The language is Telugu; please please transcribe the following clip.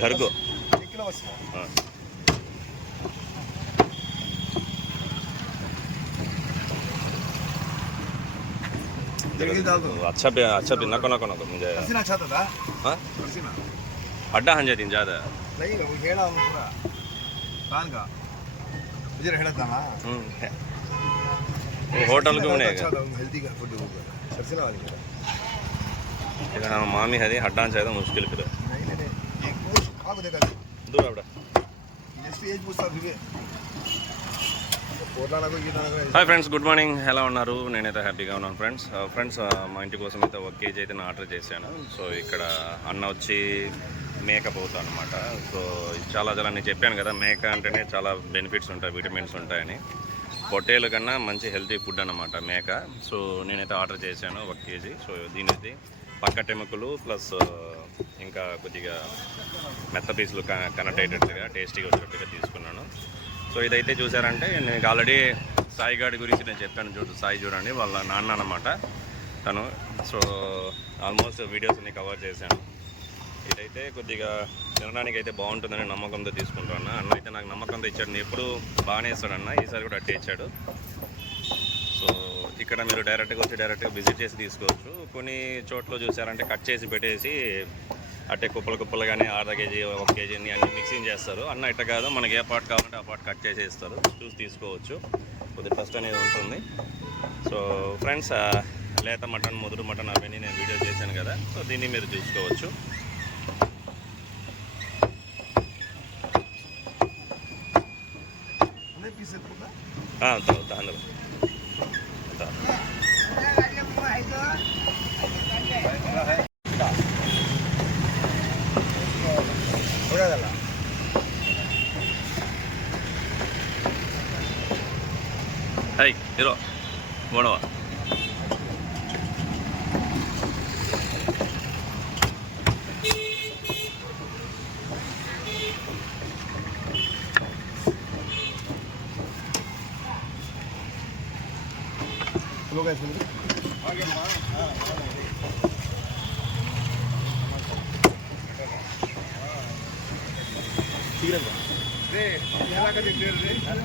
घर को अच्छा भी नको नको नको मुझे अच्छा था। हाँ अड्डा हंजे दिन ज़्यादा नहीं वो हेड़ा पूरा कान का मुझे हेड़ा था। वो होटल को नहीं अच्छा था हेल्दी का फूड होगा सबसे ना वाली इधर हम मामी है हड्डा चाहिए तो मुश्किल फिर नहीं नहीं एक वो खा को देखा दूर अबड़ा नेक्स्ट एज पूछता फिर హాయ్ ఫ్రెండ్స్, గుడ్ మార్నింగ్. ఎలా ఉన్నారు? నేనైతే హ్యాపీగా ఉన్నాను ఫ్రెండ్స్. మా ఇంటి కోసం అయితే 1 kg అయితే నేను ఆర్డర్ చేశాను. సో ఇక్కడ అన్న వచ్చి మేక పోతా అనమాట. సో చాలా నేను చెప్పాను కదా, మేక అంటేనే చాలా బెనిఫిట్స్ ఉంటాయి, విటమిన్స్ ఉంటాయని. పొట్టేలు కన్నా మంచి హెల్తీ ఫుడ్ అనమాట మేక. సో నేనైతే ఆర్డర్ చేశాను 1 kg. సో దీనైతే పక్కటెముకలు ప్లస్ ఇంకా కొద్దిగా మెత్త పీసులు కనెక్ట్ అయ్యేటట్టుగా టేస్టీగా వచ్చేటట్టుగా తీసుకున్నాను. సో ఇదైతే చూసారంటే నేను ఆల్రెడీ సాయి గాడి గురించి నేను చెప్పాను. సాయి చూడండి, వాళ్ళ నాన్న అన్నమాట తను. సో ఆల్మోస్ట్ వీడియోస్ అన్ని కవర్ చేశాను. ఇదైతే కొద్దిగా తినడానికి అయితే బాగుంటుందని నమ్మకంతో తీసుకుంటాను. అన్న అయితే నాకు నమ్మకంతో ఇచ్చాడు, ఎప్పుడు బాగానే ఇస్తాడన్న. ఈసారి కూడా అట్టే ఇచ్చాడు. సో ఇక్కడ మీరు డైరెక్ట్గా విజిట్ చేసి తీసుకోవచ్చు. కొన్ని చోట్ల చూసారంటే కట్ చేసి పెట్టేసి అట్టే కుప్పలు కానీ ½ kg 1 kg అన్ని మిక్సింగ్ చేస్తారు. అన్న ఇట్ట కాదు, మనకి ఏ పార్ట్ కావాలంటే ఆ పార్ట్ కట్ చేసి ఇస్తారు. చూసి తీసుకోవచ్చు. కొద్దిగా ట్రస్ట్ అనేది ఉంటుంది. సో ఫ్రెండ్స్, లేత మటన్, ముదురు మటన్ అవన్నీ నేను వీడియో చేశాను కదా. సో దీన్ని మీరు చూసుకోవచ్చు. అందులో Hey, hero. Bueno. Hello guys, ठीक है